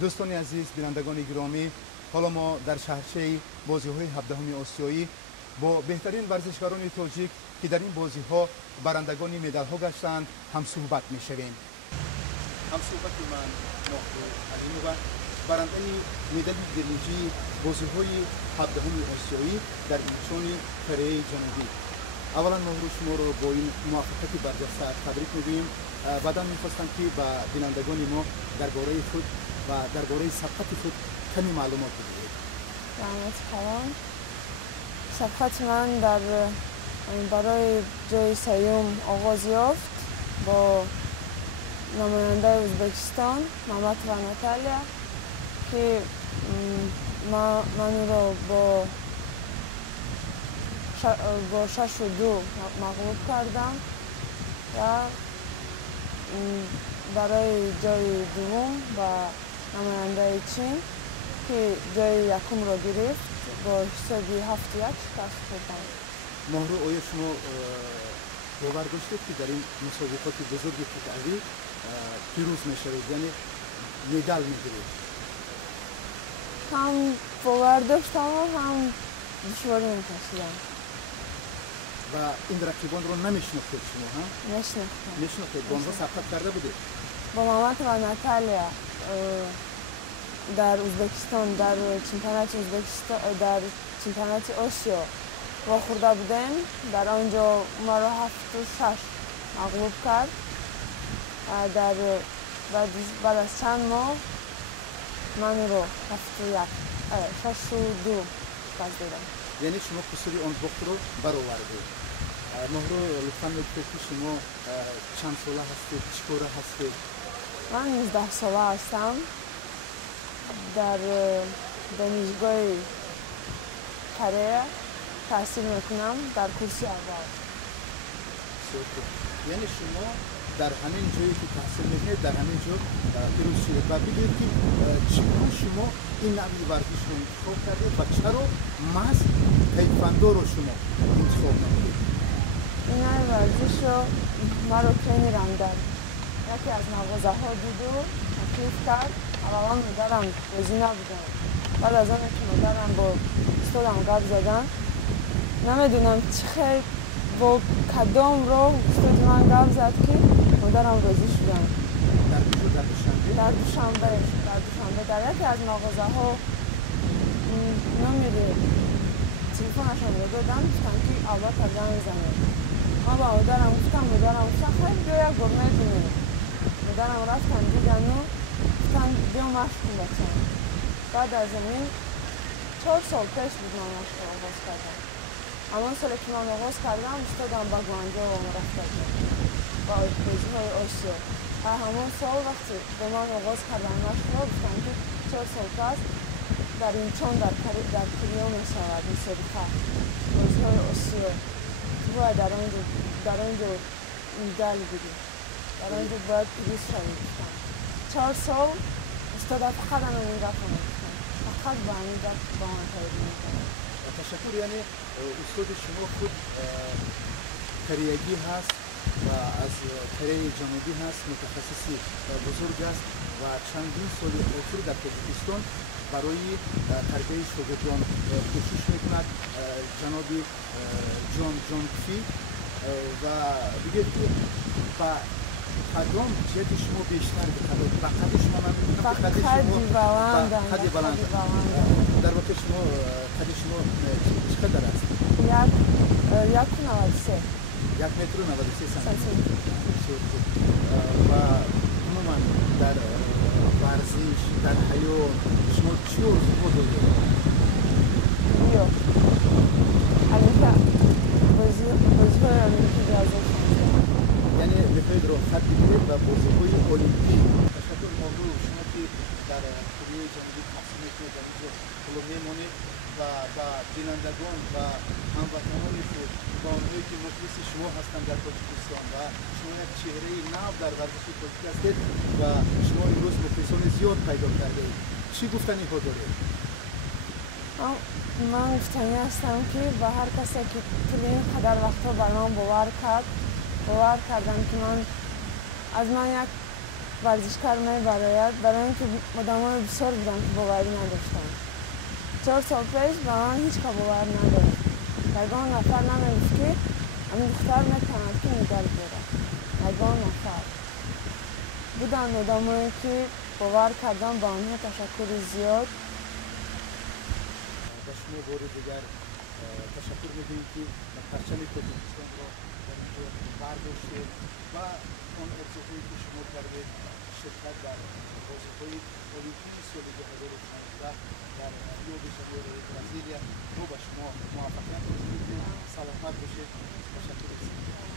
دوستان عزیز، بینندگان گرامی، حالا ما در شهرچه بازی‌های 17 آسیایی با بهترین ورزشکاران تاجیک که در این بازی‌ها برندگان مدال‌ها گشتند هم صحبت می‌شویم. هم صحبت من مهرو علیموبا برنده مدال برنجی بازی‌های 17 آسیایی در ایچون کره جنوبی. اولا مهرو شما رو با این موفقیت برجسته تبریک می‌گوییم. بعدا می‌خواستم که با بینندگان ما درباره خود و درباره سبقت خود کمی معلومات بدهید. سلام. سبقت من برای جای سیوم آغاز یافت با نماینده ازبکستان محمد و ناتالیا که من را با 6-2 مغلوب کردم و برای جای دوم با نماینده چین که جای یکم را گرفت با حسابی 7-1 شکست خوردم. مهرو، آیا شما باور داشتید که در این مسابقات بزرگی قطعی پیروز میشوید، یعنی مدال میگیرید؟ هم باور داشتم و هم دشواری میکشیدم. و این رقیبان رو نمیشناختید شما؟ نمیشناختید. با آنها سبقت کرده بودید؟ با محمد و ناتالیا در ازبکستان در چمپیونات آسیا واخورده بودیم. در آنجا ما را 7-6 مغلوب کرد. بعد از چند ماه من رو 6-2 شکست دادم. یعنی شما قصور آن وقت رو برآوردید. مهرو، لطفاً بگویید که شما چند ساله هستید، چیکاره هستید؟ من 19 ساله هستم. در دانشگاه کره تحصیل میکنم در کورس اول. یعنی شما در همین جایی که تحصیل میکنید در همین جا پیروز شدید. و بگویید که چگونه شما این نوع ورزش رو انتخاب کردید و چرا محض تایکواندو رو شما انتخاب نمودید؟ این نوع ورزش رو مرا ترینرم در یکی از مغازه‌ها دید و تکلیف کرد. اولا مادرم راضی نبودن. بعد از آن که مادرم با استادم گپ زدن، نمیدونم چه با کدام راه استاد من گپ زد که مادرم راضی شدن. در دوشنبه در یکی از مغازه‌ها نمره تلفنشان رو دادن، گفتن که اول زنگ بزنید. ما با مادرم گفتم خیلی بیا یک بار می‌بینیم. مادرم رفتن دیدن و گفتن بیا مشق کن بچه‌م. بعد از این 4 سال پیش بود من مشق آغاز کردم. همان سالی که من آغاز کردم استادم به گوانجو و رفته بود با بازی‌های آسیا. همون سال وقتی به من آغاز کردم مشق را گفتن که 4 سال پس در این چون در کریو می‌شود مسابقه بازی‌های آسیا باید در آنجا مدال بگیری، در آنجا باید پیروز شوی. 4 سال استاد فقط همین گپ رو می‌گفتن، فقط با همین گپ با من پیروی می‌کنن. تشکر. یعنی استاد شما خود کریگی هست و از کره جنوبی هست، متخصصی بزرگ است و چندین سال اخیر در تاجیکستان برای تربیت شاگردان کوشش میکند. جناب جان جانگفی و بگید که با کدام جهت شما بیشتر بخواهید؟ با قد شما قد بلند. در واقع شما قد شما چقدر است؟ 1.93 سانتی. و عموما در ورزش در حیات شما چی رو دارید؟ البته بازی‌های المپیک جایزه یعنی میخواید رو خط بگیرید و بازی‌های المپیک. تشکر مهرو. شما که در کره جنوبی تحصیل میکنید در اینجا کلوب میمونید و با بینندگان و هموطنان خود با آنهایی که مخلص شما هستند در تاجیکستان و شما یک چهره نو در ورزش تاجیک هستید و شما امروز مخلصان زیاد پیدا کردید، چی گفتنی ها دارید؟ من گفتنی هستم که با هر کسی که طول این قدر وقتا بر من باور کردم که از من یک ورزشکار میبراید برای اینکه آدمای بسیار بودن که باوری نداشتن. 4 سال پیش به من هیچ که باور نداشت. یگان نفر نمیگفت که همین دختر میتواند که مدال بیاره. یگان نفر بودن آدمایی که باور کردن، با آنها تشکر زیاد. به شما بار دیگر تشکر می‌گوییم که پرچم تاجیکستان را در اینجا برداشتید و آن ارزش‌هایی که شما کردید شرکت در بازی‌های المپیک سال 2016 در ریو دی ژانیرو برزیلیا رو به شما موفقیت آرزو می‌کنیم. سلامت باشید. تشکر.